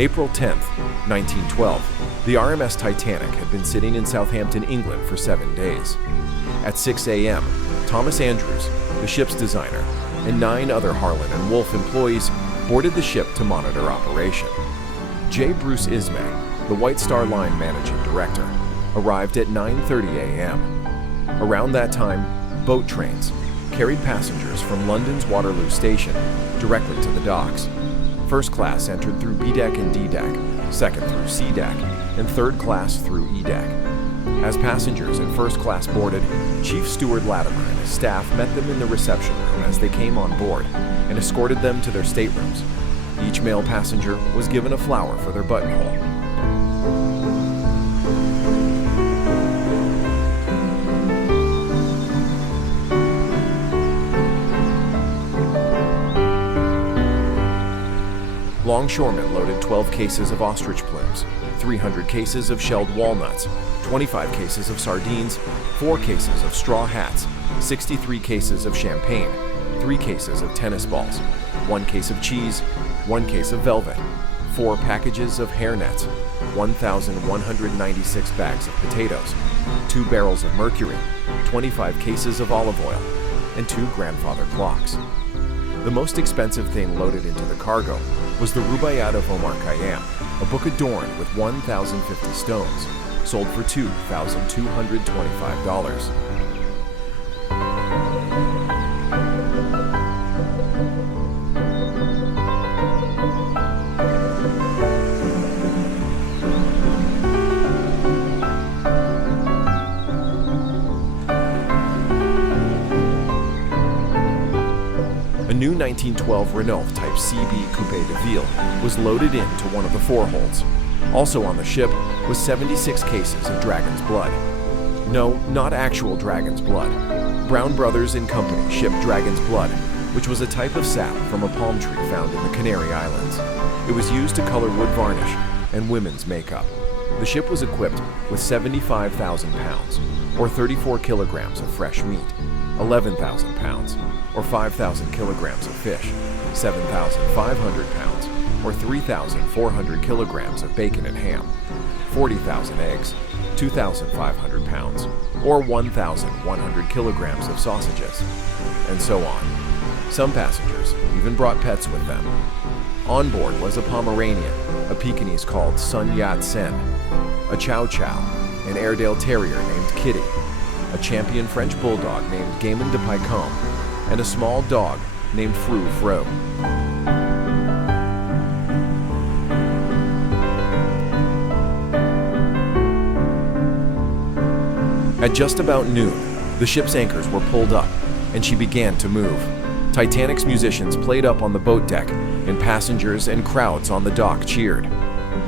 April 10th, 1912, the RMS Titanic had been sitting in Southampton, England for 7 days. At 6 a.m., Thomas Andrews, the ship's designer, and 9 other Harland and Wolff employees boarded the ship to monitor operation. J. Bruce Ismay, the White Star Line managing director, arrived at 9:30 a.m. Around that time, boat trains carried passengers from London's Waterloo Station directly to the docks. First class entered through B deck and D deck, second through C deck, and third class through E deck. As passengers in first class boarded, Chief Steward Latimer and his staff met them in the reception room as they came on board and escorted them to their staterooms. Each male passenger was given a flower for their buttonhole. Longshoremen loaded 12 cases of ostrich plumes, 300 cases of shelled walnuts, 25 cases of sardines, 4 cases of straw hats, 63 cases of champagne, 3 cases of tennis balls, 1 case of cheese, 1 case of velvet, 4 packages of hairnets, 1,196 bags of potatoes, 2 barrels of mercury, 25 cases of olive oil, and 2 grandfather clocks. The most expensive thing loaded into the cargo was the Rubaiyat of Omar Khayyam, a book adorned with 1,050 stones, sold for $2,225. A new 1912 Renault Type CB Coupe de Ville was loaded into one of the foreholds. Also on the ship was 76 cases of dragon's blood. No, not actual dragon's blood. Brown Brothers and Company shipped dragon's blood, which was a type of sap from a palm tree found in the Canary Islands. It was used to color wood varnish and women's makeup. The ship was equipped with 75,000 pounds, or 34 kilograms of fresh meat, 11,000 pounds, or 5,000 kilograms of fish, 7,500 pounds, or 3,400 kilograms of bacon and ham, 40,000 eggs, 2,500 pounds, or 1,100 kilograms of sausages, and so on. Some passengers even brought pets with them. On board was a Pomeranian, a Pekingese called Sun Yat-sen, a Chow Chow, an Airedale Terrier named Kitty, a champion French bulldog named Gaiman de Picombe, and a small dog named Frou Frou. At just about noon, the ship's anchors were pulled up, and she began to move. Titanic's musicians played up on the boat deck, and passengers and crowds on the dock cheered.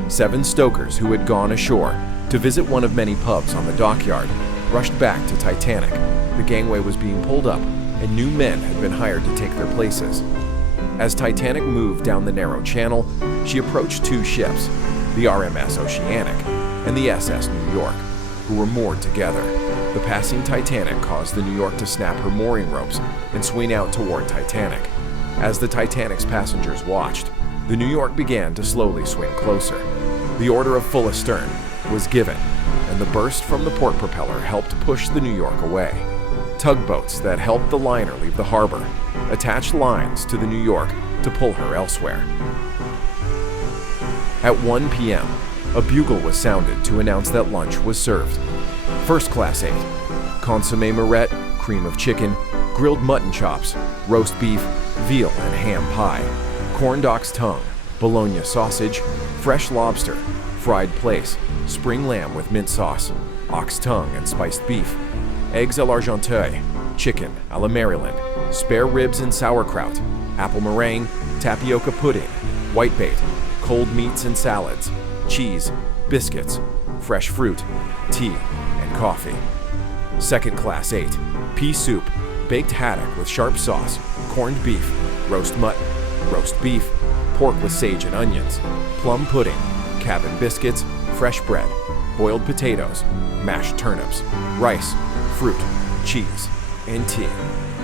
7 stokers who had gone ashore to visit one of many pubs on the dockyard rushed back to Titanic. The gangway was being pulled up, and new men had been hired to take their places. As Titanic moved down the narrow channel, she approached 2 ships, the RMS Oceanic and the SS New York, who were moored together. The passing Titanic caused the New York to snap her mooring ropes and swing out toward Titanic. As the Titanic's passengers watched, the New York began to slowly swing closer. The order of full astern was given, and the burst from the port propeller helped push the New York away. Tugboats that helped the liner leave the harbor attached lines to the New York to pull her elsewhere. At 1 p.m., a bugle was sounded to announce that lunch was served. First class ate consommé Mirette, cream of chicken, grilled mutton chops, roast beef, veal and ham pie, corn dock's tongue, bologna sausage, fresh lobster, fried plaice, spring lamb with mint sauce, ox tongue and spiced beef, eggs à l'argenteuil, chicken à la Maryland, spare ribs and sauerkraut, apple meringue, tapioca pudding, whitebait, cold meats and salads, cheese, biscuits, fresh fruit, tea, and coffee. Second class ate pea soup, baked haddock with sharp sauce, corned beef, roast mutton, roast beef, pork with sage and onions, plum pudding, cabin biscuits, fresh bread, boiled potatoes, mashed turnips, rice, fruit, cheese, and tea.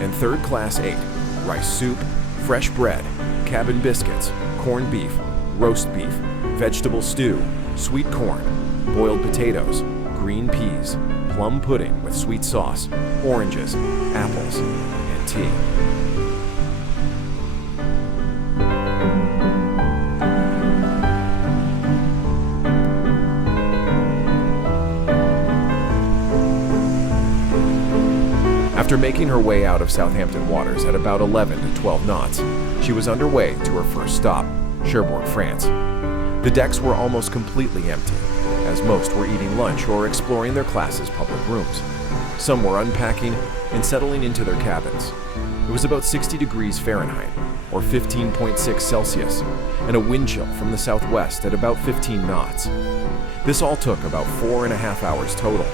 And third class ate rice soup, fresh bread, cabin biscuits, corned beef, roast beef, vegetable stew, sweet corn, boiled potatoes, green peas, plum pudding with sweet sauce, oranges, apples, and tea. After making her way out of Southampton waters at about 11 to 12 knots, she was underway to her first stop, Cherbourg, France. The decks were almost completely empty, as most were eating lunch or exploring their class's public rooms. Some were unpacking and settling into their cabins. It was about 60 degrees Fahrenheit, or 15.6 Celsius, and a wind chill from the southwest at about 15 knots. This all took about 4.5 hours total.